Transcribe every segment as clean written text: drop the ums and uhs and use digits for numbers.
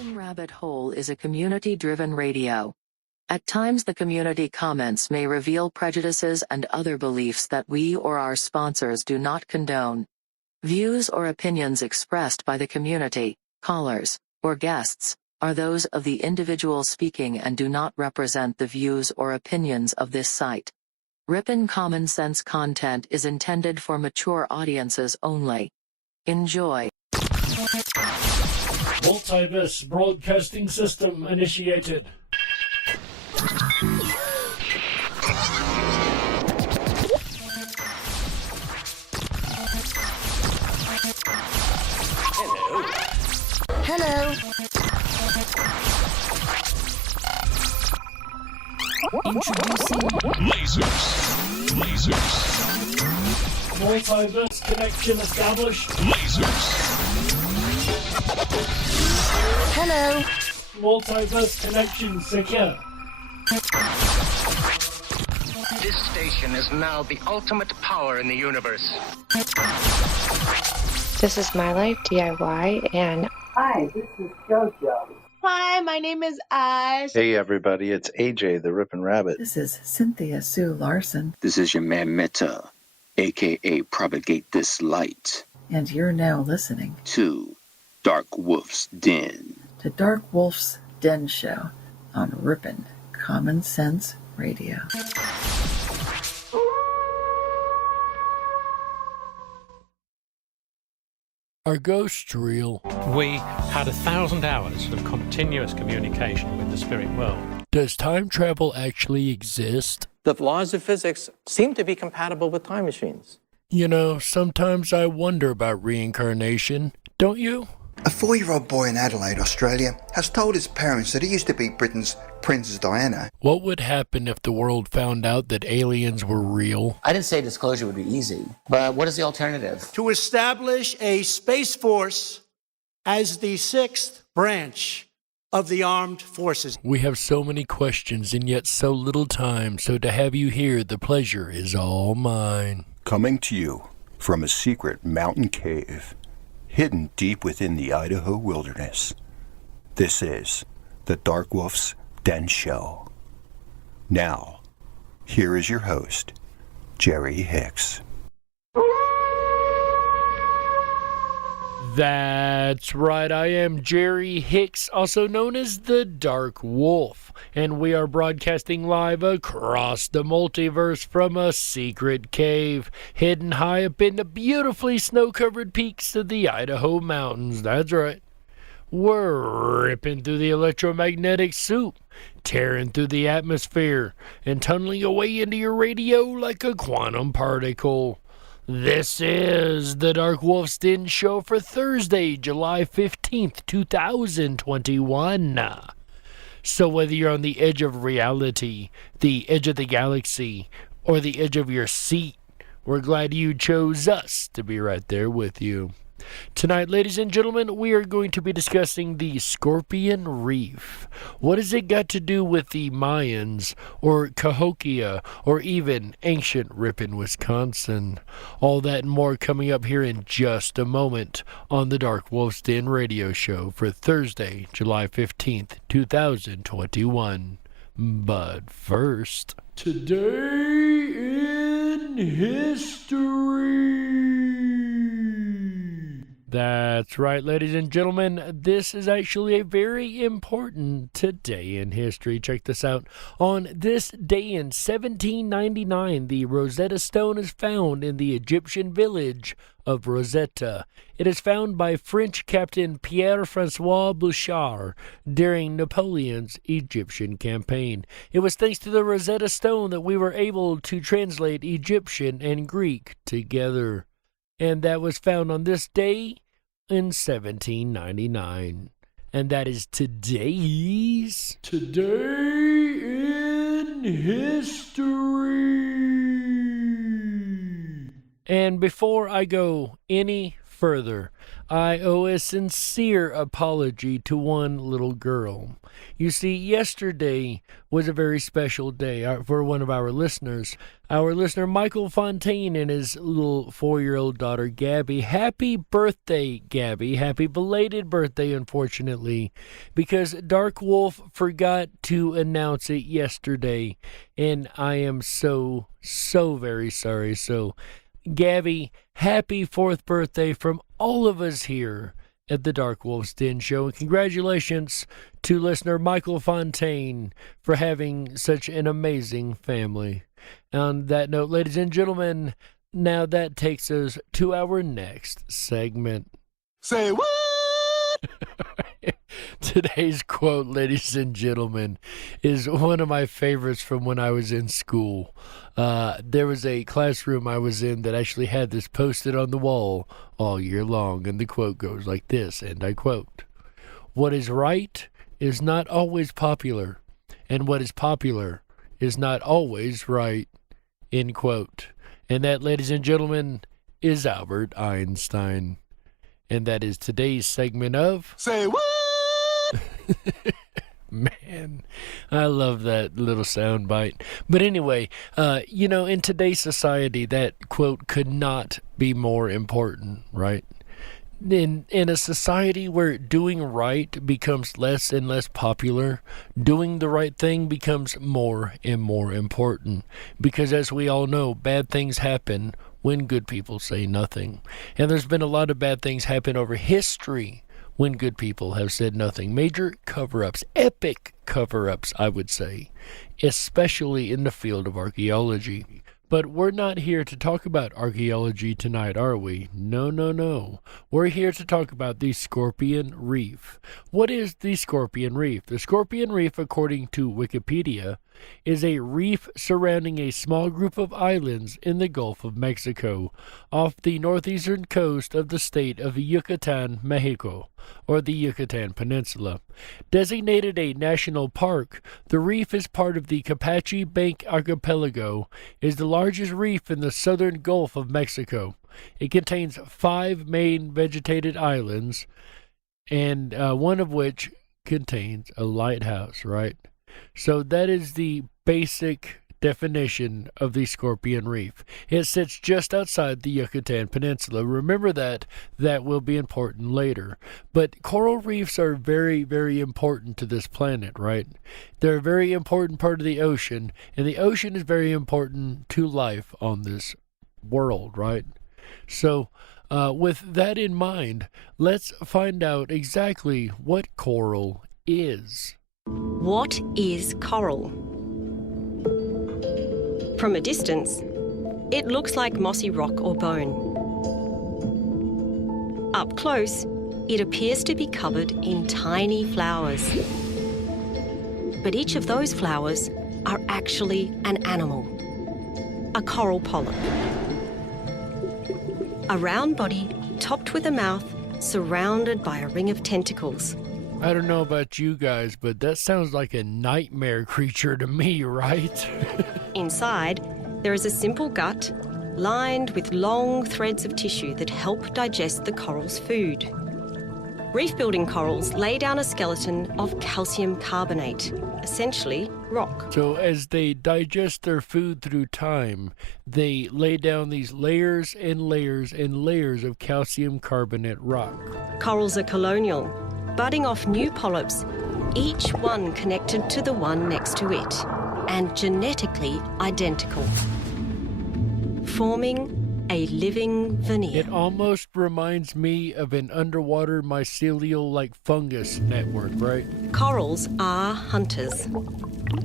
Ripon Rabbit Hole is a community-driven radio. At times the community comments may reveal prejudices and other beliefs that we or our sponsors do not condone. Views or opinions expressed by the community, callers, or guests, are those of the individual speaking and do not represent the views or opinions of this site. Ripon Common Sense content is intended for mature audiences only. Enjoy. Multiverse broadcasting system initiated. Hello. Introducing Lasers. Multiverse connection established. Lasers. Hello. Multiverse connection secure. This station is now the ultimate power in the universe. This is My Life DIY, and hi, this is JoJo. Hi, my name is Ash. Hey everybody, it's AJ the Ripon Rabbit. This is Cynthia Sue Larson. This is your man Meta, aka Propagate This Light. And you're now listening to Dark Wolf's Den. The Dark Wolf's Den Show on Ripon Common Sense Radio. Are ghosts real? We had 1,000 hours of continuous communication with the spirit world. Does time travel actually exist? The laws of physics seem to be compatible with time machines. You know, sometimes I wonder about reincarnation, don't you? A 4-year-old boy in Adelaide, Australia, has told his parents that he used to be Britain's Princess Diana. What would happen if the world found out that aliens were real? I didn't say disclosure would be easy, but what is the alternative? To establish a space force as the 6th branch of the armed forces. We have so many questions and yet so little time, so to have you here, the pleasure is all mine. Coming to you from a secret mountain cave hidden deep within the Idaho wilderness. This is the Dark Wolf's Den Show. Now, here is your host, Jerry Hicks. That's right, I am Jerry Hicks, also known as the Dark Wolf, and we are broadcasting live across the multiverse from a secret cave, hidden high up in the beautifully snow-covered peaks of the Idaho mountains. That's right. We're ripping through the electromagnetic soup, tearing through the atmosphere, and tunneling away into your radio like a quantum particle. This is the Dark Wolf's Den Show for Thursday, July 15th, 2021. So whether you're on the edge of reality, the edge of the galaxy, or the edge of your seat, we're glad you chose us to be right there with you. Tonight, ladies and gentlemen, we are going to be discussing the Scorpion Reef. What has it got to do with the Mayans, or Cahokia, or even ancient Ripon, Wisconsin? All that and more coming up here in just a moment on the Dark Wolf's Den radio show for Thursday, July 15th, 2021. But first, today in history. That's right, ladies and gentlemen. This is actually a very important today in history. Check this out. On this day in 1799, the Rosetta Stone is found in the Egyptian village of Rosetta. It is found by French Captain Pierre-François Bouchard during Napoleon's Egyptian campaign. It was thanks to the Rosetta Stone that we were able to translate Egyptian and Greek together. And that was found on this day in 1799. And that is today's Today in History. And before I go any further, I owe a sincere apology to one little girl. You see, yesterday was a very special day for one of our listeners. Our listener, Michael Fontaine, and his little 4-year-old daughter, Gabby. Happy birthday, Gabby. Happy belated birthday, unfortunately, because Dark Wolf forgot to announce it yesterday, and I am so very sorry. So, Gabby, happy 4th birthday from all of us here at the Dark Wolf's Den Show. And congratulations to listener Michael Fontaine for having such an amazing family. On that note, ladies and gentlemen, now that takes us to our next segment. Say what? Today's quote, ladies and gentlemen, is one of my favorites from when I was in school. There was a classroom I was in that actually had this posted on the wall all year long, and the quote goes like this, and I quote, "What is right is not always popular, and what is popular is not always right," end quote. And that, ladies and gentlemen, is Albert Einstein. And that is today's segment of Say What? Man, I love that little sound bite. But anyway, in today's society, that quote could not be more important, right? In a society where doing right becomes less and less popular, doing the right thing becomes more and more important. Because as we all know, bad things happen when good people say nothing. And there's been a lot of bad things happen over history when good people have said nothing. Major cover-ups, epic cover-ups, I would say, especially in the field of archaeology. But we're not here to talk about archaeology tonight, are we? No. We're here to talk about the Scorpion Reef. What is the Scorpion Reef? The Scorpion Reef, according to Wikipedia, is a reef surrounding a small group of islands in the Gulf of Mexico, off the northeastern coast of the state of Yucatan, Mexico, or the Yucatan Peninsula. Designated a national park, the reef is part of the Campeche Bank Archipelago, is the largest reef in the southern Gulf of Mexico. It contains 5 main vegetated islands, and one of which contains a lighthouse, right? So that is the basic definition of the Scorpion Reef. It sits just outside the Yucatan Peninsula. Remember that. That will be important later. But coral reefs are very, very important to this planet, right? They're a very important part of the ocean, and the ocean is very important to life on this world, right? So, with that in mind, let's find out exactly what coral is. What is coral? From a distance, it looks like mossy rock or bone. Up close, it appears to be covered in tiny flowers. But each of those flowers are actually an animal, a coral polyp. A round body topped with a mouth surrounded by a ring of tentacles. I don't know about you guys, but that sounds like a nightmare creature to me, right? Inside, there is a simple gut lined with long threads of tissue that help digest the coral's food. Reef-building corals lay down a skeleton of calcium carbonate, essentially rock. So as they digest their food through time, they lay down these layers and layers and layers of calcium carbonate rock. Corals are colonial, budding off new polyps, each one connected to the one next to it, and genetically identical, forming a living veneer. It almost reminds me of an underwater mycelial-like fungus network, right? Corals are hunters.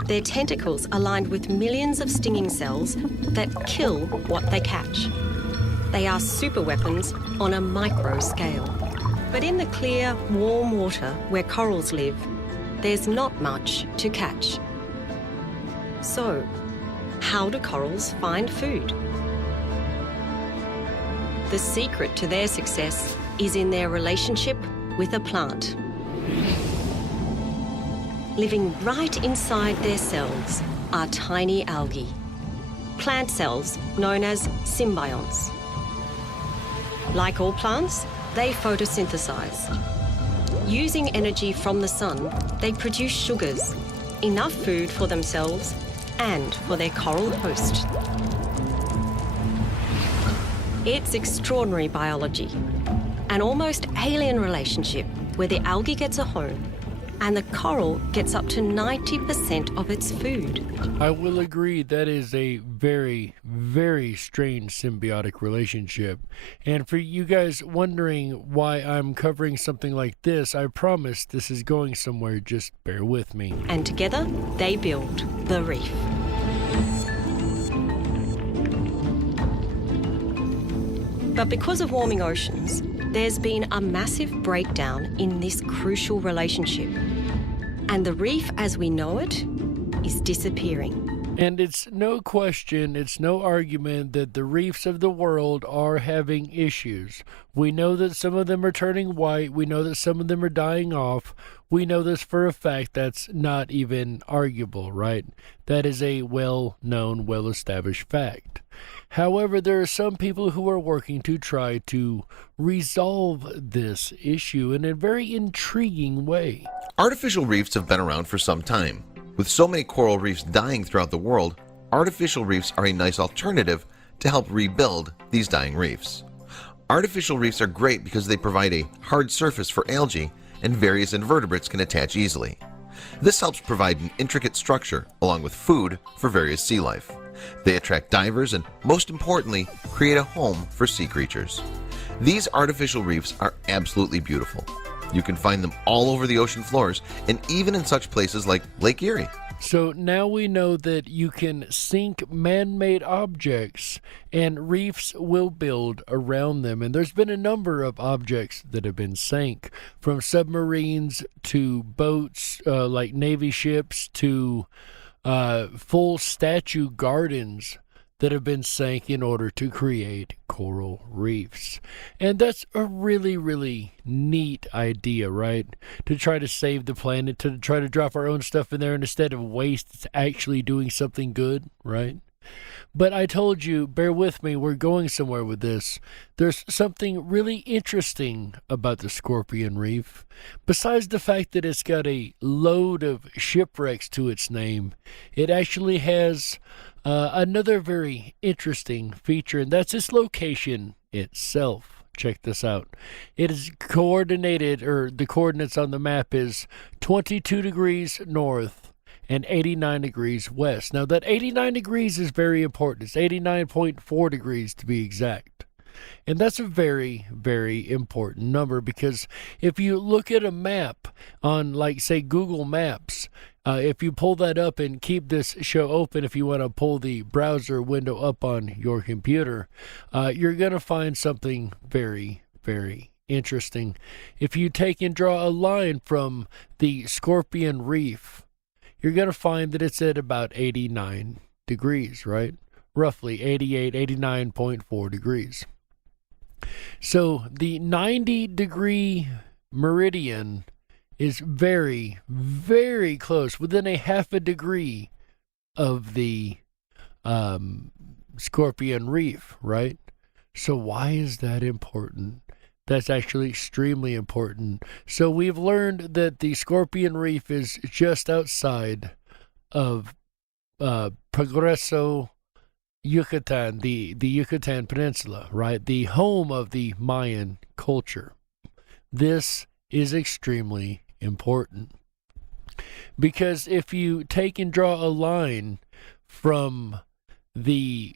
Their tentacles are lined with millions of stinging cells that kill what they catch. They are super weapons on a micro scale. But in the clear, warm water where corals live, there's not much to catch. So, how do corals find food? The secret to their success is in their relationship with a plant. Living right inside their cells are tiny algae, plant cells known as symbionts. Like all plants, they photosynthesize. Using energy from the sun, they produce sugars, enough food for themselves and for their coral host. It's extraordinary biology, an almost alien relationship where the algae gets a home and the coral gets up to 90% of its food. I will agree that is a very, very strange symbiotic relationship. And for you guys wondering why I'm covering something like this, I promise this is going somewhere, just bear with me. And together, they build the reef. But because of warming oceans, there's been a massive breakdown in this crucial relationship. And the reef as we know it is disappearing. And it's no question, it's no argument that the reefs of the world are having issues. We know that some of them are turning white. We know that some of them are dying off. We know this for a fact. That's not even arguable, right? That is a well-known, well-established fact. However, there are some people who are working to try to resolve this issue in a very intriguing way. Artificial reefs have been around for some time. With so many coral reefs dying throughout the world, artificial reefs are a nice alternative to help rebuild these dying reefs. Artificial reefs are great because they provide a hard surface for algae and various invertebrates can attach easily. This helps provide an intricate structure along with food for various sea life. They attract divers and, most importantly, create a home for sea creatures. These artificial reefs are absolutely beautiful. You can find them all over the ocean floors and even in such places like Lake Erie. So now we know that you can sink man-made objects and reefs will build around them. And there's been a number of objects that have been sank, from submarines to boats like Navy ships to full statue gardens that have been sank in order to create coral reefs. And that's a really, really neat idea, right? To try to save the planet, to try to drop our own stuff in there, and instead of waste, it's actually doing something good, right? But I told you, bear with me, we're going somewhere with this. There's something really interesting about the Scorpion Reef. Besides the fact that it's got a load of shipwrecks to its name, it actually has another very interesting feature, and that's its location itself. Check this out. It is coordinated, or the coordinates on the map is 22 degrees north and 89 degrees west. Now, that 89 degrees is very important. It's 89.4 degrees to be exact. And that's a very, very important number, because if you look at a map on, like, say, Google Maps, if you pull that up and keep this show open, if you want to pull the browser window up on your computer, you're going to find something very, very interesting. If you take and draw a line from the Scorpion Reef, you're going to find that it's at about 89 degrees, right? Roughly 88, 89.4 degrees. So the 90-degree meridian is very, very close, within a half a degree of the Scorpion Reef, right? So why is that important? That's actually extremely important. So we've learned that the Scorpion Reef is just outside of Progreso, Yucatan, the Yucatan Peninsula, right? The home of the Mayan culture. This is extremely important, because if you take and draw a line from the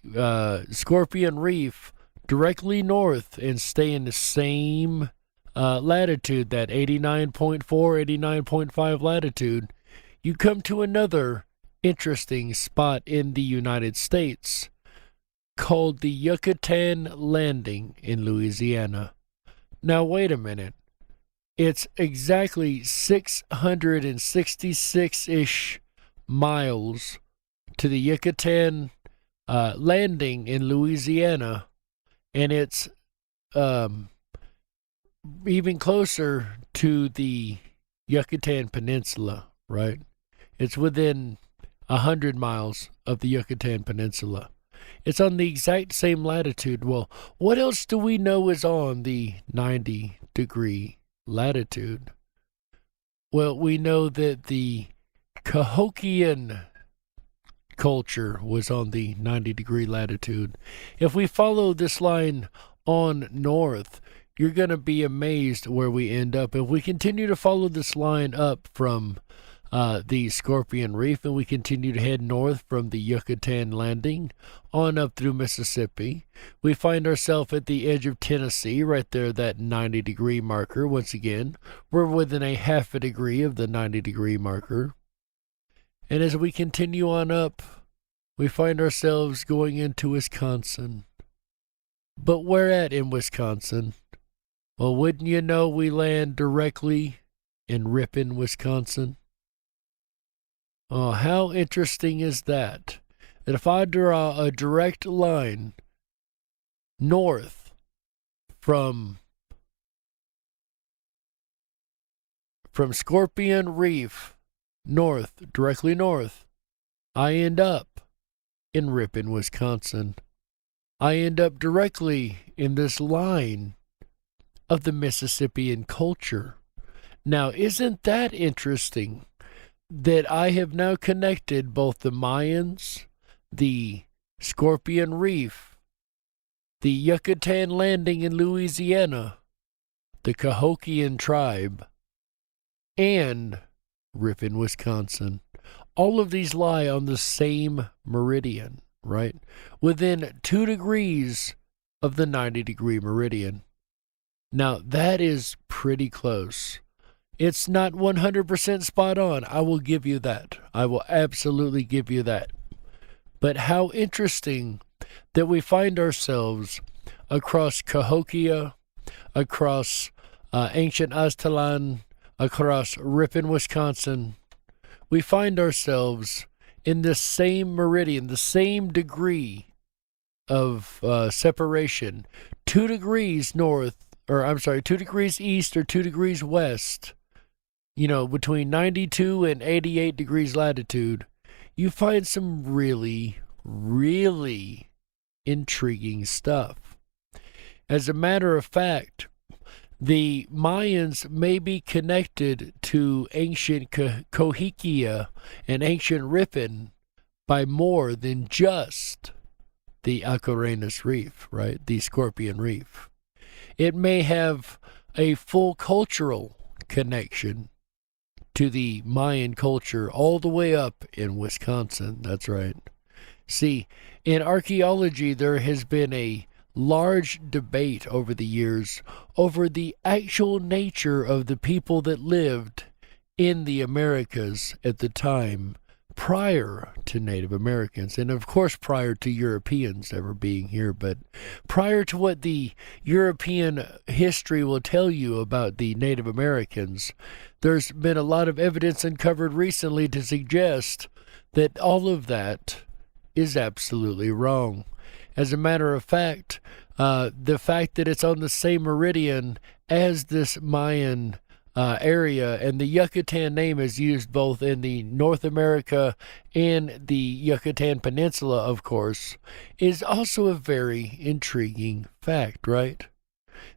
Scorpion Reef directly north and stay in the same latitude, that 89.4, 89.5 latitude, you come to another interesting spot in the United States called the Yucatan Landing in Louisiana. Now, wait a minute. It's exactly 666-ish miles to the Yucatan Landing in Louisiana, and it's even closer to the Yucatan Peninsula, right? It's within 100 miles of the Yucatan Peninsula. It's on the exact same latitude. Well, what else do we know is on the 90-degree latitude? Well, we know that the Cahokian culture was on the 90-degree latitude. If we follow this line on north, you're going to be amazed where we end up. If we continue to follow this line up from the Scorpion Reef, and we continue to head north from the Yucatan Landing on up through Mississippi, we find ourselves at the edge of Tennessee, right there, that 90-degree marker. Once again, we're within a half a degree of the 90-degree marker. And as we continue on up, we find ourselves going into Wisconsin. But where at in Wisconsin? Well, wouldn't you know, we land directly in Ripon, Wisconsin. Oh, how interesting is that? That if I draw a direct line north from Scorpion Reef, north, directly north, I end up in Ripon, Wisconsin. I end up directly in this line of the Mississippian culture. Now, isn't that interesting? That I have now connected both the Mayans, the Scorpion Reef, the Yucatan Landing in Louisiana, the Cahokian tribe, and Ripon, Wisconsin. All of these lie on the same meridian, right? Within 2 degrees of the 90-degree meridian. Now, that is pretty close. It's not 100% spot on. I will give you that. I will absolutely give you that. But how interesting that we find ourselves across Cahokia, across ancient Aztlan, across Ripon, Wisconsin. We find ourselves in the same meridian, the same degree of separation. 2 degrees north, 2 degrees east or 2 degrees west. You know, between 92 and 88 degrees latitude, you find some really, really intriguing stuff. As a matter of fact, the Mayans may be connected to ancient Cahokia and ancient Ripon by more than just the Acorreinus Reef, right? The Scorpion Reef. It may have a full cultural connection to the Mayan culture all the way up in Wisconsin. That's right. See, in archaeology, there has been a large debate over the years over the actual nature of the people that lived in the Americas at the time prior to Native Americans, and of course prior to Europeans ever being here, but prior to what the European history will tell you about the Native Americans. There's been a lot of evidence uncovered recently to suggest that all of that is absolutely wrong. As a matter of fact, the fact that it's on the same meridian as this Mayan area, and the Yucatan name is used both in the North America and the Yucatan Peninsula, of course, is also a very intriguing fact, right?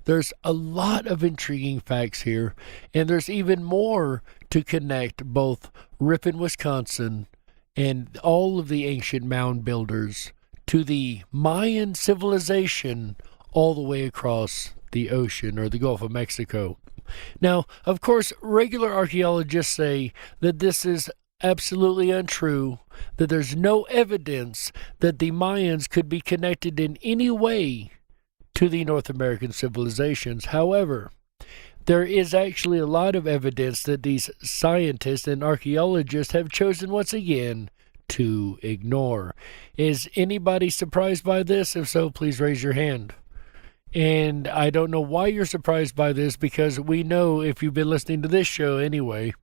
There's a lot of intriguing facts here, and there's even more to connect both Ripon, Wisconsin, and all of the ancient mound builders to the Mayan civilization all the way across the ocean, or the Gulf of Mexico. Now, of course, regular archaeologists say that this is absolutely untrue, that there's no evidence that the Mayans could be connected in any way to the North American civilizations. However, there is actually a lot of evidence that these scientists and archaeologists have chosen once again to ignore. Is anybody surprised by this? If so, please raise your hand. And I don't know why you're surprised by this, because we know, if you've been listening to this show anyway,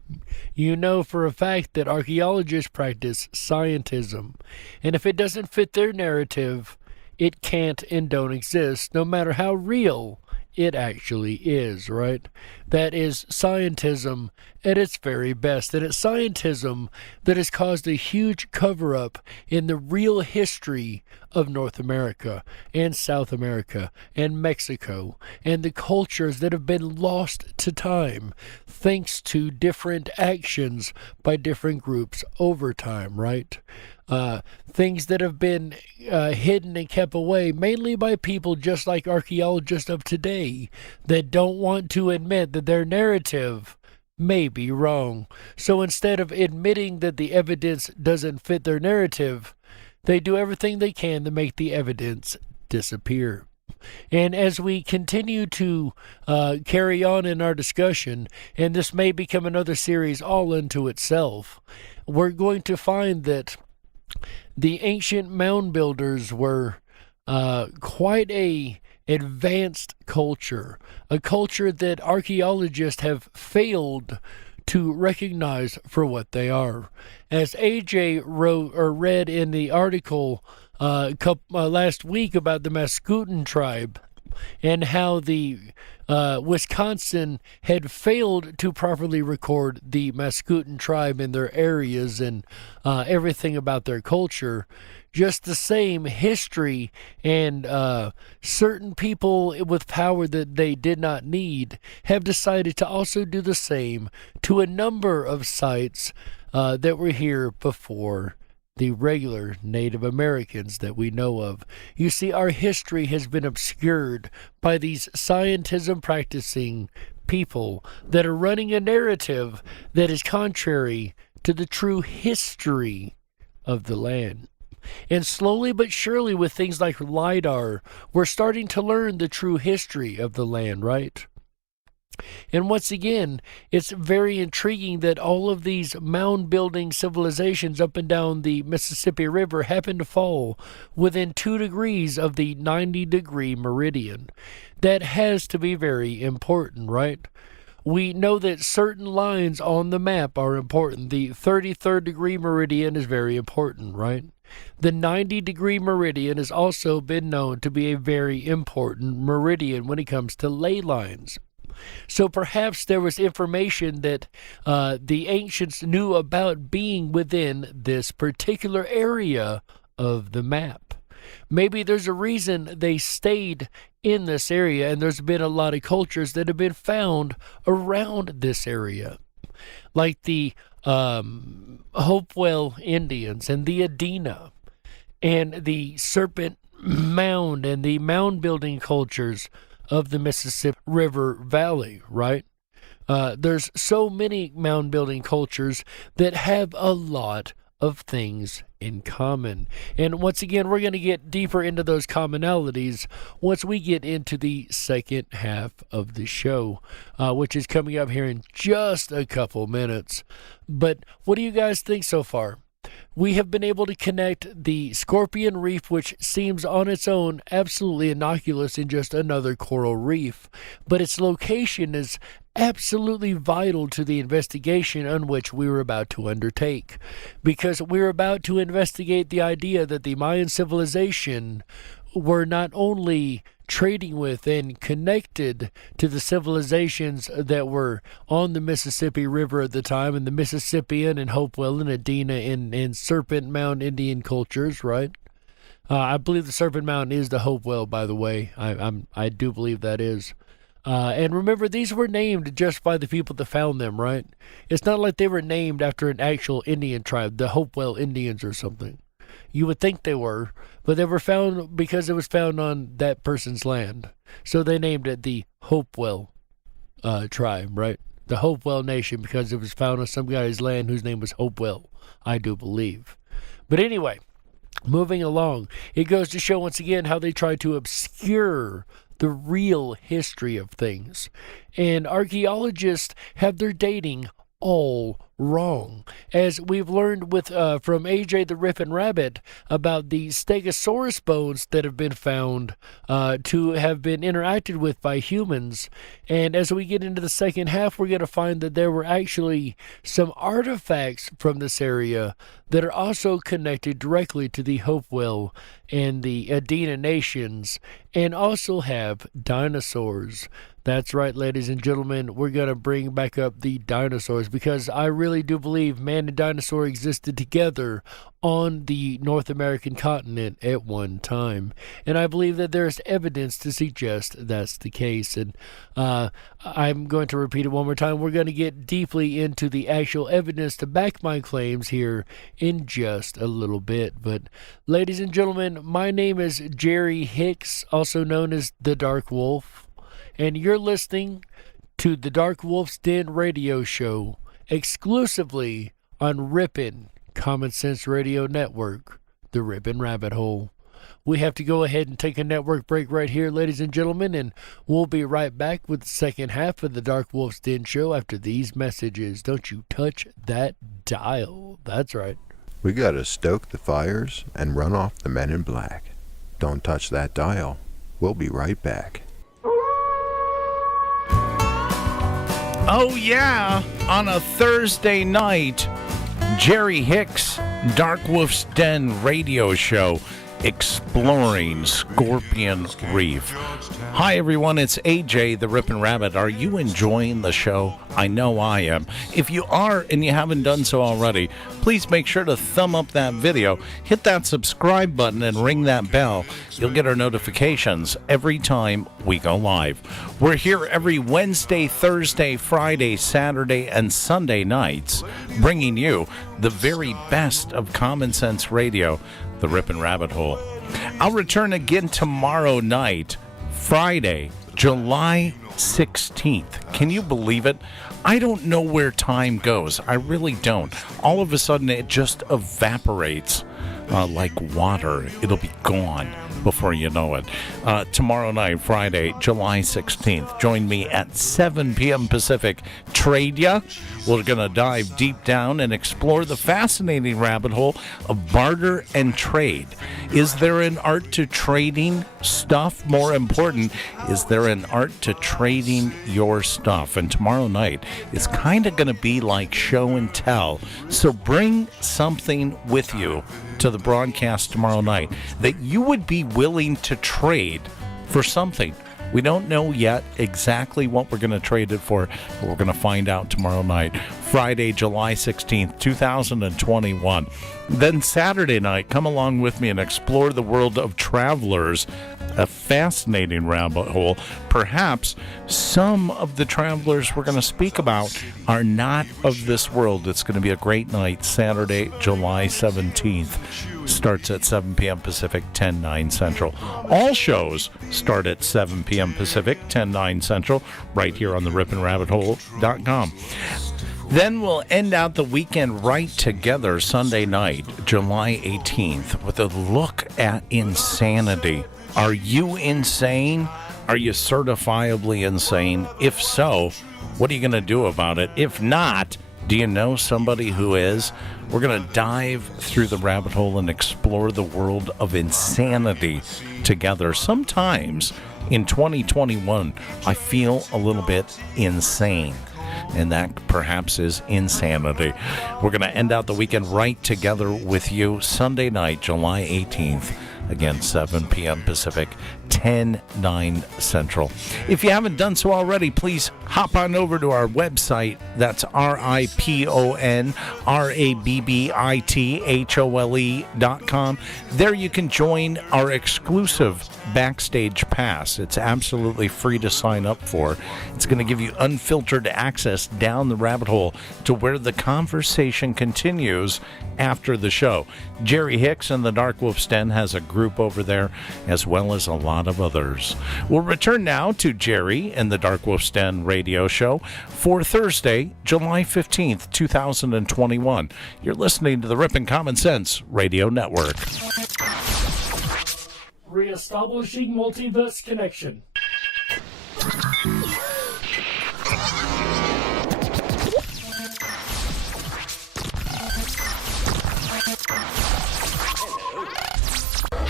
you know for a fact that archaeologists practice scientism. And if it doesn't fit their narrative, it can't and don't exist, no matter how real it actually is, right? That is scientism at its very best. And it's scientism that has caused a huge cover-up in the real history of North America and South America and Mexico and the cultures that have been lost to time thanks to different actions by different groups over time, right? Things that have been hidden and kept away, mainly by people just like archaeologists of today that don't want to admit that their narrative may be wrong. So instead of admitting that the evidence doesn't fit their narrative, they do everything they can to make the evidence disappear. And as we continue to carry on in our discussion, and this may become another series all unto itself, we're going to find that the ancient mound builders were quite a advanced culture, a culture that archaeologists have failed to recognize for what they are. As AJ wrote or read in the article last week about the Mascouten tribe and how the Wisconsin had failed to properly record the Mascouten tribe in their areas and everything about their culture. Just the same history and certain people with power that they did not need have decided to also do the same to a number of sites that were here before the regular Native Americans that we know of. You see, our history has been obscured by these scientism practicing people that are running a narrative that is contrary to the true history of the land. And slowly but surely, with things like LIDAR, we're starting to learn the true history of the land, right? And once again, it's very intriguing that all of these mound-building civilizations up and down the Mississippi River happen to fall within 2 degrees of the 90-degree meridian. That has to be very important, right? We know that certain lines on the map are important. The 33rd degree meridian is very important, right? The 90-degree meridian has also been known to be a very important meridian when it comes to ley lines. So perhaps there was information that the ancients knew about being within this particular area of the map. Maybe there's a reason they stayed in this area, and there's been a lot of cultures that have been found around this area, like the Hopewell Indians and the Adena and the Serpent Mound and the mound building cultures of the Mississippi River Valley, right? There's so many mound building cultures that have a lot of things in common. And once again, we're going to get deeper into those commonalities once we get into the second half of the show, which is coming up here in just a couple minutes. But what do you guys think so far? We have been able to connect the Scorpion Reef, which seems on its own absolutely innocuous in just another coral reef, but its location is absolutely vital to the investigation on which we were about to undertake, because we're about to investigate the idea that the Mayan civilization were not only trading with and connected to the civilizations that were on the Mississippi River at the time, and the Mississippian and Hopewell and Adena and Serpent Mound Indian cultures, right? I believe the Serpent Mound is the Hopewell, by the way. I do believe that is. And remember, these were named just by the people that found them, right? It's not like they were named after an actual Indian tribe, the Hopewell Indians or something. You would think they were, but they were found because it was found on that person's land. So they named it the Hopewell tribe, right? The Hopewell Nation, because it was found on some guy's land whose name was Hopewell, I do believe. But anyway, moving along, it goes to show once again how they try to obscure the real history of things. And archaeologists have their dating all wrong. as we've learned with from AJ the Ripon Rabbit about the Stegosaurus bones that have been found to have been interacted with by humans. And as we get into the second half, we're going to find that there were actually some artifacts from this area that are also connected directly to the Hopewell and the Adena nations, and also have dinosaurs. That's right, ladies and gentlemen, we're going to bring back up the dinosaurs, because I really do believe man and dinosaur existed together on the North American continent at one time. And I believe that there's evidence to suggest that's the case. And I'm going to repeat it one more time. We're going to get deeply into the actual evidence to back my claims here in just a little bit. But ladies and gentlemen, my name is Jerry Hicks, also known as the Dark Wolf. And you're listening to the Dark Wolf's Den radio show exclusively on Ripon Common Sense Radio Network, the Ripon Rabbit Hole. We have to go ahead and take a network break right here, ladies and gentlemen, and we'll be right back with the second half of the Dark Wolf's Den show after these messages. Don't you touch that dial. That's right. We gotta stoke the fires and run off the men in black. Don't touch that dial. We'll be right back. Oh yeah, on a Thursday night, Jerry Hicks, Dark Wolf's Den radio show, exploring Scorpion Reef. Hi everyone, it's AJ the Ripon Rabbit. Are you enjoying the show? I know I am. If you are and you haven't done so already, please make sure to thumb up that video, hit that subscribe button, and ring that bell. You'll get our notifications every time we go live. We're here every Wednesday, Thursday, Friday, Saturday, and Sunday nights, bringing you the very best of Common Sense Radio, the Ripon Rabbit Hole. I'll return again tomorrow night, Friday, July 16th. Can you believe it? I don't know where time goes. I really don't. All of a sudden, it just evaporates like water. It'll be gone before you know it. Tomorrow night, Friday, July 16th. Join me at 7 p.m. Pacific. Trade ya? We're going to dive deep down and explore the fascinating rabbit hole of barter and trade. Is there an art to trading stuff? More important, is there an art to trading your stuff? And tomorrow night is kind of going to be like show and tell. So bring something with you to the broadcast tomorrow night that you would be willing to trade for something. We don't know yet exactly what we're going to trade it for, but we're going to find out tomorrow night, Friday, July 16th, 2021. Then Saturday night, come along with me and explore the world of travelers, a fascinating rabbit hole. Perhaps some of the travelers we're going to speak about are not of this world. It's going to be a great night, Saturday, July 17th. Starts at 7 p.m. Pacific, 10/9 Central. All shows start at 7 p.m. Pacific, 10/9 Central, right here on the RipandRabbitHole.com. Then we'll end out the weekend right together Sunday night, July 18th, with a look at insanity. Are you insane? Are you certifiably insane? If so, what are you going to do about it? If not, do you know somebody who is? We're going to dive through the rabbit hole and explore the world of insanity together. Sometimes in 2021, I feel a little bit insane, and that perhaps is insanity. We're going to end out the weekend right together with you Sunday night, July 18th. Again, 7 p.m. Pacific, 10/9 Central. If you haven't done so already, please hop on over to our website. That's RiponRabbithole.com. There you can join our exclusive Backstage Pass. It's absolutely free to sign up for. It's going to give you unfiltered access down the rabbit hole to where the conversation continues after the show. Jerry Hicks and the Dark Wolf's Den has a group over there, as well as a lot of others. We'll return now to Jerry and the Dark Wolf's Den radio show for Thursday, July 15th, 2021. You're listening to the Ripon Common Sense Radio Network. Reestablishing multiverse connection.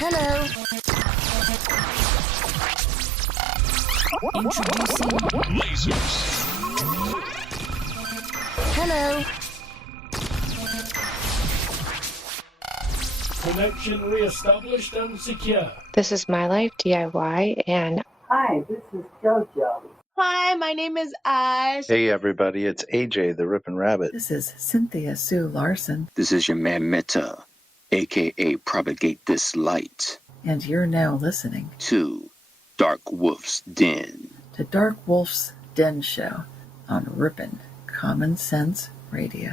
Hello. Introducing lasers. Hello. Connection reestablished and secure. This is My Life DIY, and Hi, this is JoJo. Hi, my name is Ash. Hey everybody, it's AJ the Ripon Rabbit. This is Cynthia Sue Larson. This is your man Meta, aka Propagate This Light. And you're now listening to Dark Wolf's Den. to Dark Wolf's Den Show on Ripon Common Sense Radio.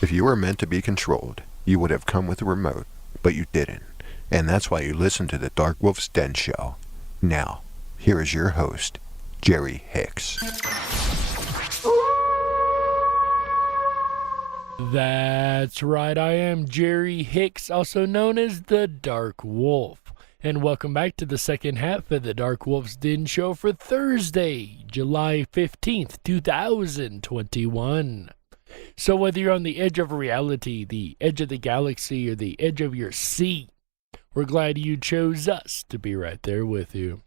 If you were meant to be controlled, you would have come with a remote, but you didn't. And that's why you listen to the Dark Wolf's Den Show. Now, here is your host, Jerry Hicks. That's right, I am Jerry Hicks, also known as the Dark Wolf. And welcome back to the second half of the Dark Wolf's Den Show for Thursday, July 15th, 2021. So whether you're on the edge of reality, the edge of the galaxy, or the edge of your seat, we're glad you chose us to be right there with you.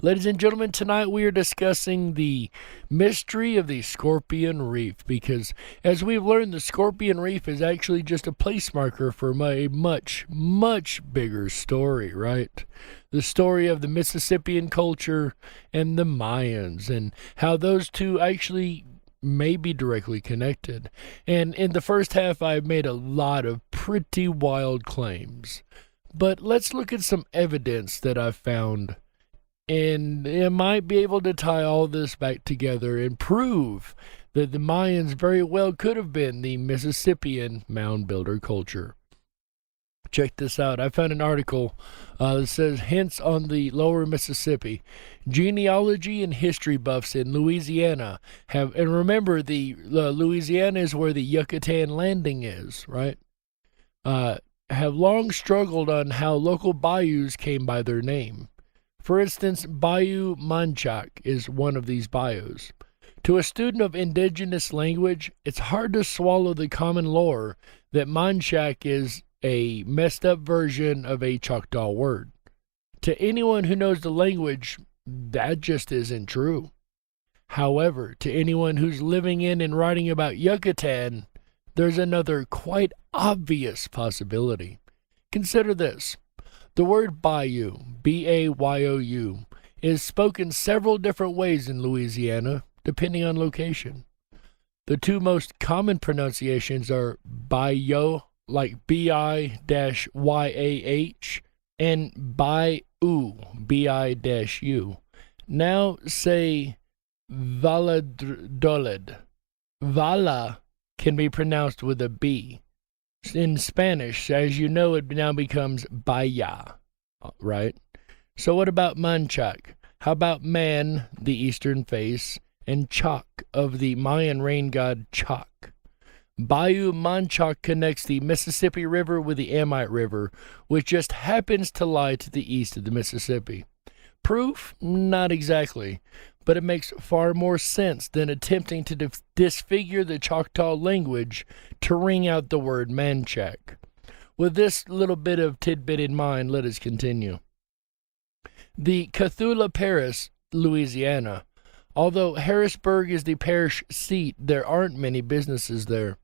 Ladies and gentlemen, tonight we are discussing the mystery of the Scorpion Reef, because as we've learned, the Scorpion Reef is actually just a place marker for a much, much bigger story, right? The story of the Mississippian culture and the Mayans, and how those two actually may be directly connected. And in the first half, I've made a lot of pretty wild claims. But let's look at some evidence that I've found, and it might be able to tie all this back together and prove that the Mayans very well could have been the Mississippian mound builder culture. Check this out. I found an article that says, hints on the lower Mississippi. Genealogy and history buffs in Louisiana have, and remember, the Louisiana is where the Yucatan landing is, right? Have long struggled on how local bayous came by their name. For instance, Bayou Manchac is one of these bayous. To a student of indigenous language, it's hard to swallow the common lore that Manchac is a messed up version of a Choctaw word. To anyone who knows the language, that just isn't true. However, to anyone who's living in and writing about Yucatan, there's another quite obvious possibility. Consider this. The word bayou, B-A-Y-O-U, is spoken several different ways in Louisiana, depending on location. The two most common pronunciations are bayou, like B-I-Y-A-H, and bayou, B-I-U. Now say Valladolid. Vala can be pronounced with a B. In Spanish, as you know, it now becomes Baya, right? So what about Manchac? How about Man, the eastern face, and Chac of the Mayan rain god Chac? Bayou Manchac connects the Mississippi River with the Amite River, which just happens to lie to the east of the Mississippi. Proof? Not exactly, but it makes far more sense than attempting to disfigure the Choctaw language to wring out the word Manchac. With this little bit of tidbit in mind, let us continue. The Cthulhu Parish, Louisiana. Although Harrisburg is the parish seat, there aren't many businesses there.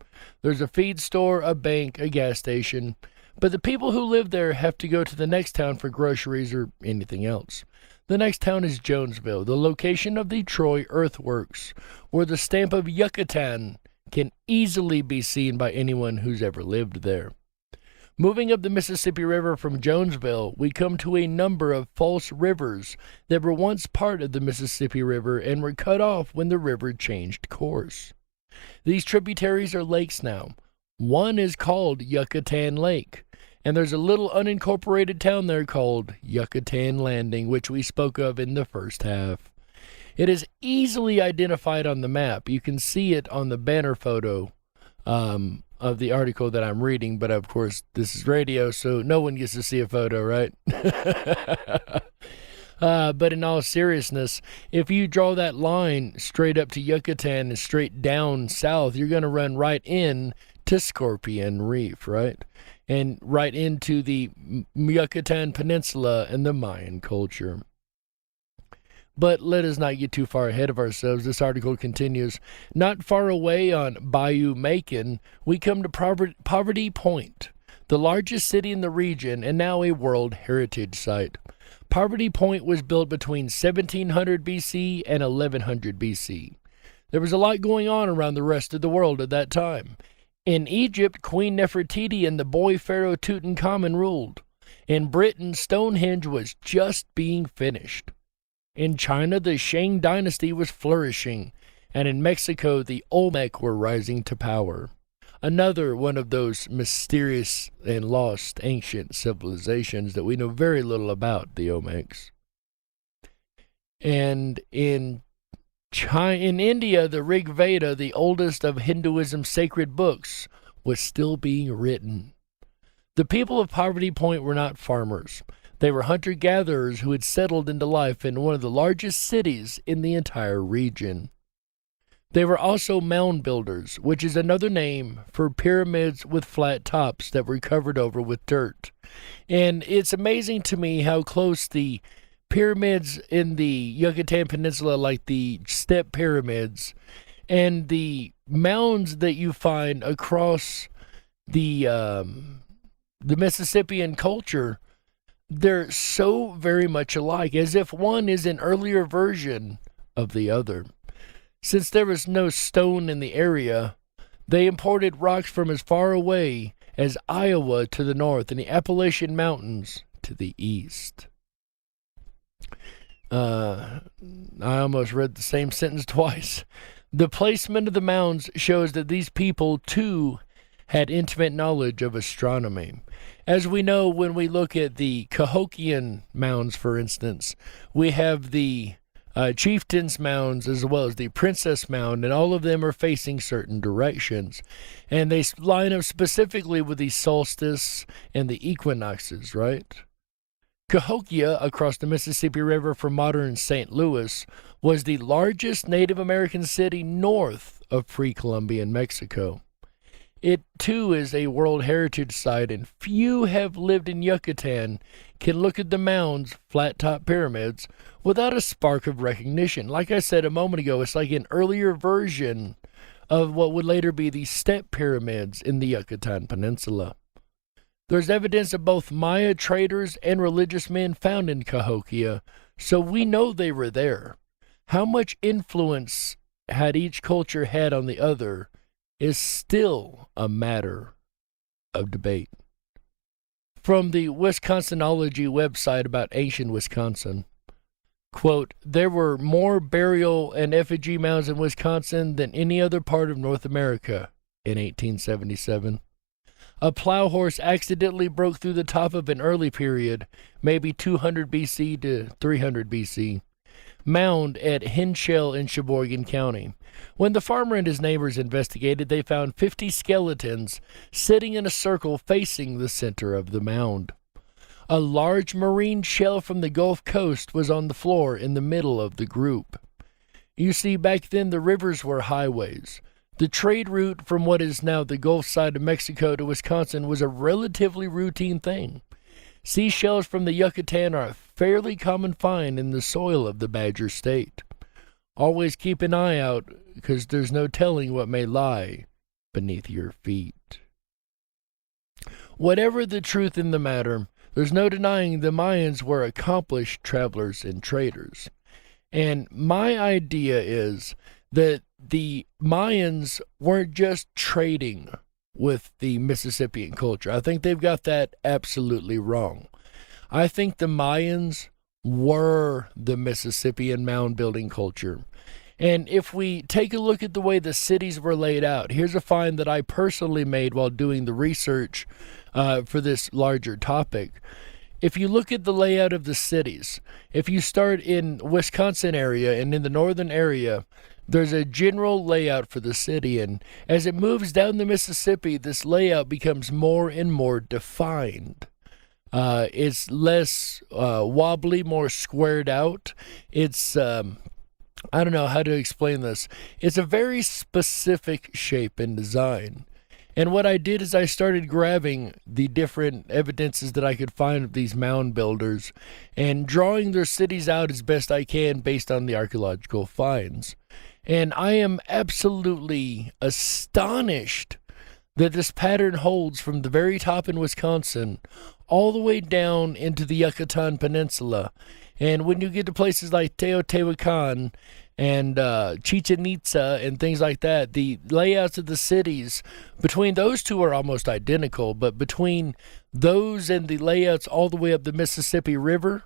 There's a feed store, a bank, a gas station, but the people who live there have to go to the next town for groceries or anything else. The next town is Jonesville, the location of the Troy Earthworks, where the stamp of Yucatan can easily be seen by anyone who's ever lived there. Moving up the Mississippi River from Jonesville, we come to a number of false rivers that were once part of the Mississippi River and were cut off when the river changed course. These tributaries are lakes now. One is called Yucatan Lake, and there's a little unincorporated town there called Yucatan Landing, which we spoke of in the first half. It is easily identified on the map. You can see it on the banner photo of the article that I'm reading, but of course this is radio, so no one gets to see a photo, right? But in all seriousness, if you draw that line straight up to Yucatan and straight down south, you're going to run right in to Scorpion Reef, right? and right into the Yucatan Peninsula and the Mayan culture. But let us not get too far ahead of ourselves. This article continues. Not far away on Bayou Macon, we come to Poverty Point, the largest city in the region and now a World Heritage Site. Poverty Point was built between 1700 BC and 1100 BC. There was a lot going on around the rest of the world at that time. In Egypt, Queen Nefertiti and the boy pharaoh Tutankhamun ruled. In Britain, Stonehenge was just being finished. In China, the Shang dynasty was flourishing, and in Mexico, the Olmec were rising to power. Another one of those mysterious and lost ancient civilizations that we know very little about, the Olmecs. And in India, the Rig Veda, the oldest of Hinduism's sacred books, was still being written. The people of Poverty Point were not farmers. They were hunter-gatherers who had settled into life in one of the largest cities in the entire region. They were also mound builders, which is another name for pyramids with flat tops that were covered over with dirt. And it's amazing to me how close the pyramids in the Yucatan Peninsula, like the step pyramids, and the mounds that you find across the Mississippian culture, they're so very much alike, as if one is an earlier version of the other. Since there was no stone in the area, they imported rocks from as far away as Iowa to the north and the Appalachian Mountains to the east. I almost read the same sentence twice. The placement of the mounds shows that these people, too, had intimate knowledge of astronomy. As we know, when we look at the Cahokian mounds, for instance, we have the chieftain's mounds as well as the princess mound, and all of them are facing certain directions. And they line up specifically with the solstice and the equinoxes, right? Cahokia, across the Mississippi River from modern St. Louis, was the largest Native American city north of pre-Columbian Mexico. It, too, is a World Heritage Site, and few have lived in Yucatan can look at the mounds, flat-top pyramids, without a spark of recognition. Like I said a moment ago, it's like an earlier version of what would later be the step pyramids in the Yucatan Peninsula. There's evidence of both Maya traders and religious men found in Cahokia, so we know they were there. How much influence had each culture had on the other is still a matter of debate. From the Wisconsinology website about ancient Wisconsin, quote, there were more burial and effigy mounds in Wisconsin than any other part of North America in 1877. A plow horse accidentally broke through the top of an early period, maybe 200 BC to 300 BC, mound at Henshell in Sheboygan County. When the farmer and his neighbors investigated, they found 50 skeletons sitting in a circle facing the center of the mound. A large marine shell from the Gulf Coast was on the floor in the middle of the group. You see, back then the rivers were highways. The trade route from what is now the Gulf side of Mexico to Wisconsin was a relatively routine thing. Seashells from the Yucatan are a fairly common find in the soil of the Badger State. Always keep an eye out, because there's no telling what may lie beneath your feet. Whatever the truth in the matter, there's no denying the Mayans were accomplished travelers and traders. And my idea is that the Mayans weren't just trading with the Mississippian culture. I think they've got that absolutely wrong. I think the Mayans were the Mississippian mound building culture. And if we take a look at the way the cities were laid out, here's a find that I personally made while doing the research for this larger topic. If you look at the layout of the cities, if you start in Wisconsin area and in the northern area, there's a general layout for the city, and as it moves down the Mississippi, this layout becomes more and more defined. It's less wobbly, more squared out. It's, I don't know how to explain this. It's a very specific shape and design. And what I did is I started grabbing the different evidences that I could find of these mound builders and drawing their cities out as best I can based on the archaeological finds. And I am absolutely astonished that this pattern holds from the very top in Wisconsin all the way down into the Yucatan Peninsula. And when you get to places like Teotihuacan and Chichen Itza and things like that, the layouts of the cities between those two are almost identical, but between those and the layouts all the way up the Mississippi River,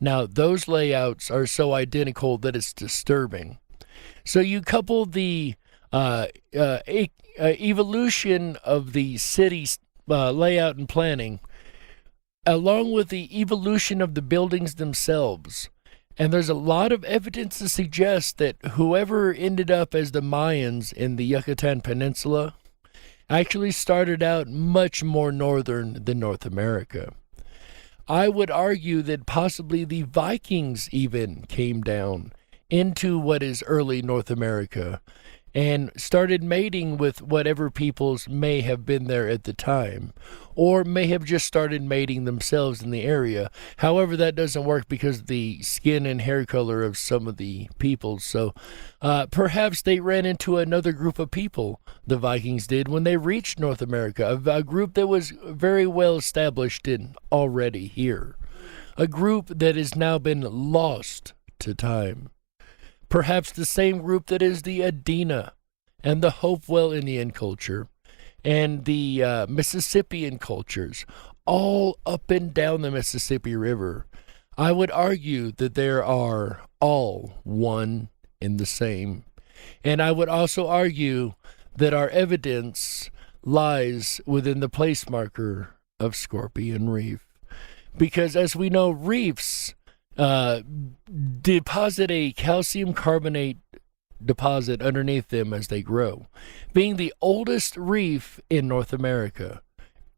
now those layouts are so identical that it's disturbing. So you couple the evolution of the city's layout and planning along with the evolution of the buildings themselves. And there's a lot of evidence to suggest that whoever ended up as the Mayans in the Yucatan Peninsula actually started out much more northern than North America. I would argue that possibly the Vikings even came down into what is early North America and started mating with whatever peoples may have been there at the time, or may have just started mating themselves in the area. However, that doesn't work because of the skin and hair color of some of the peoples. So perhaps they ran into another group of people, the Vikings did, when they reached North America, a group that was very well established in already here, a group that has now been lost to time. Perhaps the same group that is the Adena and the Hopewell Indian culture and the Mississippian cultures, all up and down the Mississippi River. I would argue that there are all one and the same. And I would also argue that our evidence lies within the place marker of Scorpion Reef. Because as we know, reefs deposit a calcium carbonate deposit underneath them as they grow. Being the oldest reef in North America,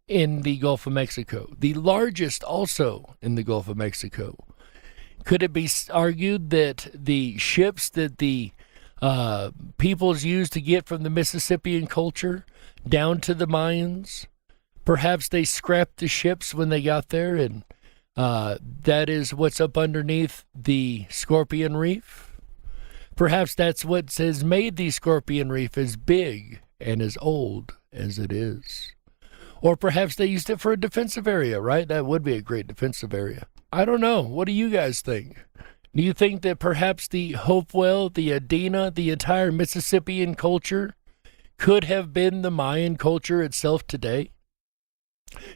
in the Gulf of Mexico, the largest also in the Gulf of Mexico. Could it be argued that the ships that the peoples used to get from the Mississippian culture down to the Mayans, perhaps they scrapped the ships when they got there, and that is what's up underneath the Scorpion Reef? Perhaps that's what has made the Scorpion Reef as big and as old as it is. Or perhaps they used it for a defensive area, right? That would be a great defensive area. I don't know. What do you guys think? Do you think that perhaps the Hopewell, the Adena, the entire Mississippian culture could have been the Mayan culture itself today?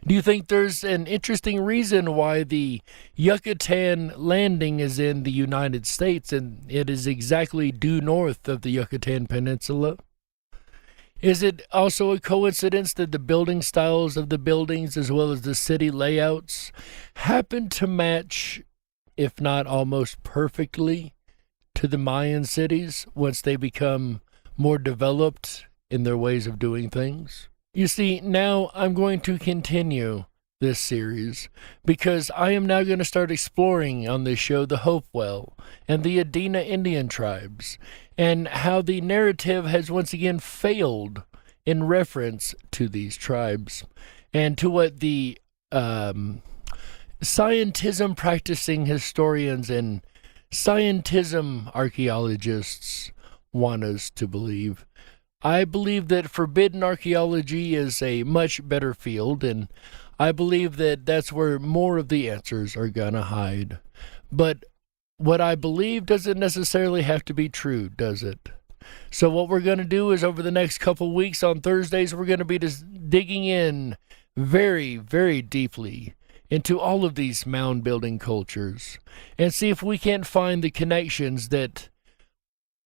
Do you think there's an interesting reason why the Yucatan landing is in the United States and it is exactly due north of the Yucatan Peninsula? Is it also a coincidence that the building styles of the buildings as well as the city layouts happen to match, if not almost perfectly, to the Mayan cities once they become more developed in their ways of doing things? You see, now I'm going to continue this series because I am now going to start exploring on this show the Hopewell and the Adena Indian tribes and how the narrative has once again failed in reference to these tribes and to what the scientism practicing historians and scientism archaeologists want us to believe. I believe that forbidden archaeology is a much better field, and I believe that that's where more of the answers are going to hide. But what I believe doesn't necessarily have to be true, does it? So what we're going to do is over the next couple weeks on Thursdays, we're going to be just digging in very, very deeply into all of these mound building cultures and see if we can't find the connections that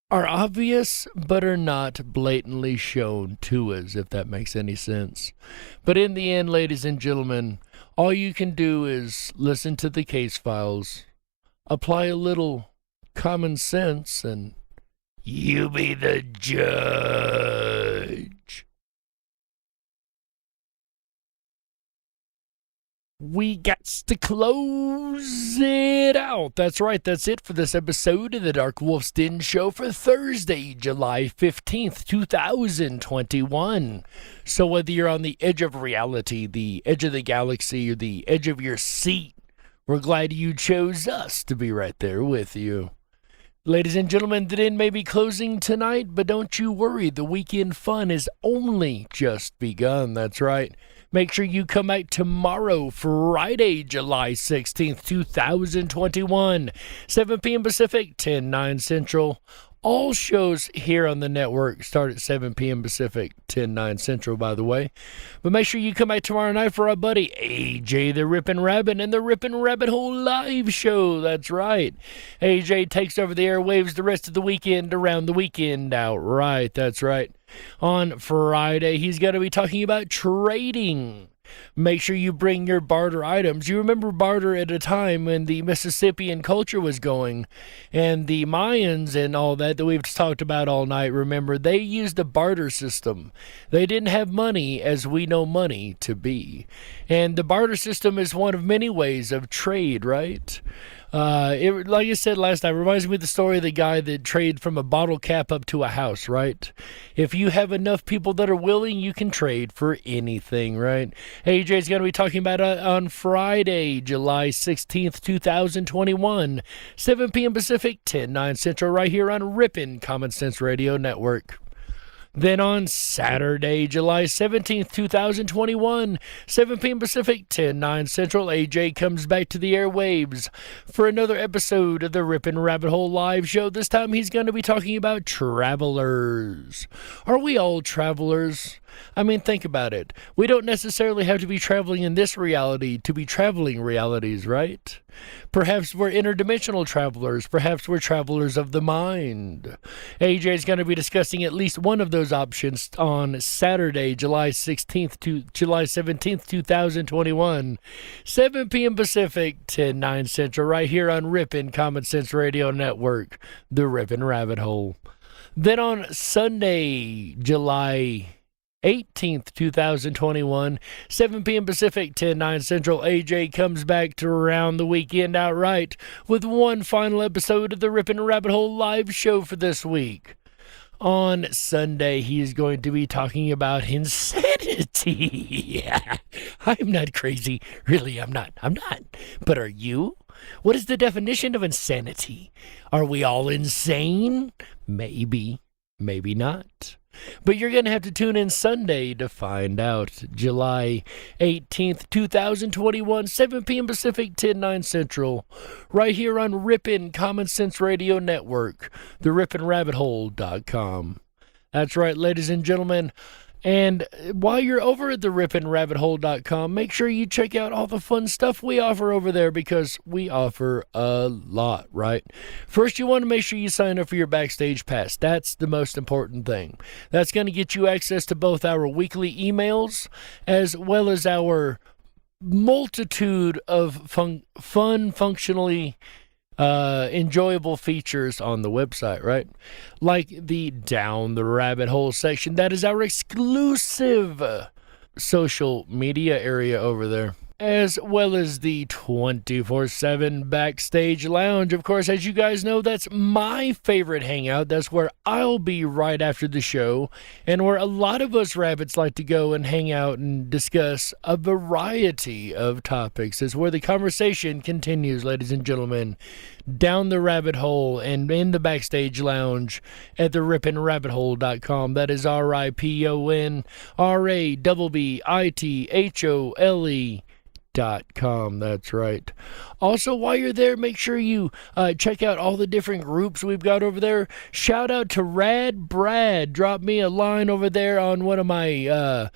are obvious but are not blatantly shown to us, if that makes any sense. But in the end, ladies and gentlemen, all you can do is listen to the case files, apply a little common sense, and you be the judge. we got to close it out. That's right, that's it for this episode of the Dark Wolf's Den Show for Thursday, July 15th, 2021. So whether you're on the edge of reality, the edge of the galaxy, or the edge of your seat, we're glad you chose us to be right there with you. Ladies and gentlemen, the den may be closing tonight, but don't you worry, the weekend fun is only just begun. That's right. Make sure you come back tomorrow, Friday, July 16th, 2021, 7 p.m. Pacific, 10/9 Central. All shows here on the network start at 7 p.m. Pacific, 10/9 Central, by the way. But make sure you come back tomorrow night for our buddy AJ the Ripon Rabbit and the Ripon Rabbit Hole live show. That's right. AJ takes over the airwaves the rest of the weekend, around the weekend outright. That's right. On Friday, he's going to be talking about trading. Make sure you bring your barter items. You remember barter at a time when the Mississippian culture was going, and the Mayans and all that we've talked about all night. Remember, they used a barter system. They didn't have money as we know money to be. And the barter system is one of many ways of trade, right? It, like I said last night, reminds me of the story of the guy that traded from a bottle cap up to a house, right? If you have enough people that are willing, you can trade for anything, right? AJ's going to be talking about it on Friday, July 16th, 2021, 7 p.m. Pacific, 10/9 Central, right here on Ripon Common Sense Radio Network. Then on Saturday, July 17th, 2021, 7 p.m. Pacific, 10/9 Central, AJ comes back to the airwaves for another episode of the Ripon Rabbit Hole live show. This time he's going to be talking about travelers. Are we all travelers? I mean, think about it. We don't necessarily have to be traveling in this reality to be traveling realities, right? Perhaps we're interdimensional travelers. Perhaps we're travelers of the mind. AJ is going to be discussing at least one of those options on Saturday, July 16th to July 17th, 2021, 7 p.m. Pacific, 10/9 Central, right here on Ripon Common Sense Radio Network, the Ripon Rabbit Hole. Then on Sunday, July 18th, 2021, 7 p.m. Pacific, 10/9 Central, AJ comes back to round the weekend outright with one final episode of the Ripon Rabbit Hole live show for this week. On Sunday, he's going to be talking about insanity. I'm not crazy. Really, I'm not. But are you? What is the definition of insanity? Are we all insane? Maybe. Maybe not. But you're going to have to tune in Sunday to find out. July 18th, 2021, 7 p.m. Pacific, 10/9 Central, right here on Ripon Common Sense Radio Network, the RiponRabbitHole.com. That's right, ladies and gentlemen. And while you're over at the RiponRabbitHole.com, make sure you check out all the fun stuff we offer over there, because we offer a lot, right? First, you want to make sure you sign up for your Backstage Pass. That's the most important thing. That's going to get you access to both our weekly emails as well as our multitude of functionally enjoyable features on the website, right? Like the Down the Rabbit Hole section. That is our exclusive social media area over there. As well as the 24/7 Backstage Lounge. Of course, as you guys know, that's my favorite hangout. That's where I'll be right after the show, and where a lot of us rabbits like to go and hang out and discuss a variety of topics. It's where the conversation continues, ladies and gentlemen. Down the rabbit hole and in the Backstage Lounge at the RiponRabbitHole.com. That is RiponRabbitHole.com. That's right. Also, while you're there, make sure you check out all the different groups we've got over there. Shout out to Rad Brad. Drop me a line over there on one of my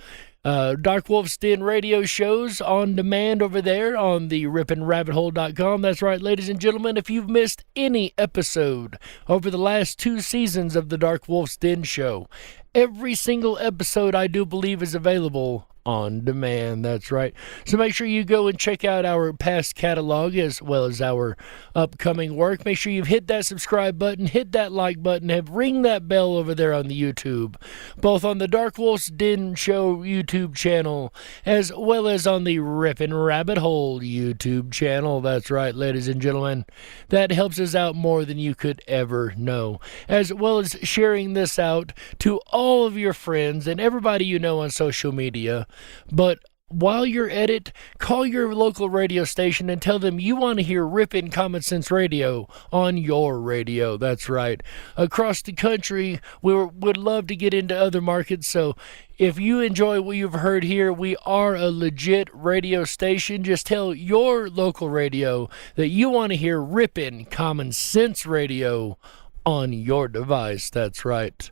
Dark Wolf's Den radio shows on demand over there on the RiponRabbitHole.com. That's right, ladies and gentlemen. If you've missed any episode over the last 2 seasons of the Dark Wolf's Den show, every single episode I do believe is available on demand. That's right. So make sure you go and check out our past catalog as well as our upcoming work. Make sure you've hit that subscribe button, hit that like button, and ring that bell over there on the YouTube, both on the Dark Wolf's Den Show YouTube channel as well as on the Ripon Rabbit Hole YouTube channel. That's right, ladies and gentlemen. That helps us out more than you could ever know, as well as sharing this out to all of your friends and everybody you know on social media. But while you're at it, call your local radio station and tell them you want to hear Ripon Common Sense Radio on your radio. That's right. Across the country, we would love to get into other markets, so if you enjoy what you've heard here, we are a legit radio station. Just tell your local radio that you want to hear Ripon Common Sense Radio on your device. That's right.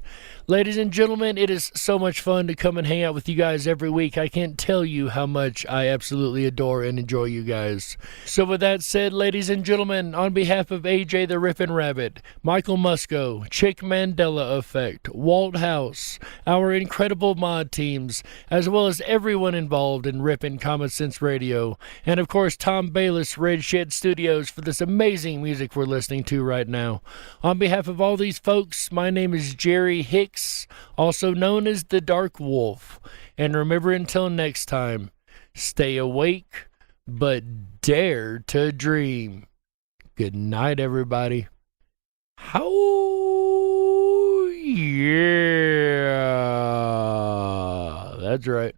Ladies and gentlemen, it is so much fun to come and hang out with you guys every week. I can't tell you how much I absolutely adore and enjoy you guys. So with that said, ladies and gentlemen, on behalf of AJ the Ripon Rabbit, Michael Musco, Chick Mandela Effect, Walt House, our incredible mod teams, as well as everyone involved in Ripon Common Sense Radio, and of course Tom Bayless, Red Shed Studios, for this amazing music we're listening to right now. On behalf of all these folks, my name is Jerry Hicks, also known as the Dark Wolf. And remember, until next time, stay awake, but dare to dream. Good night, everybody. How? Yeah. That's right.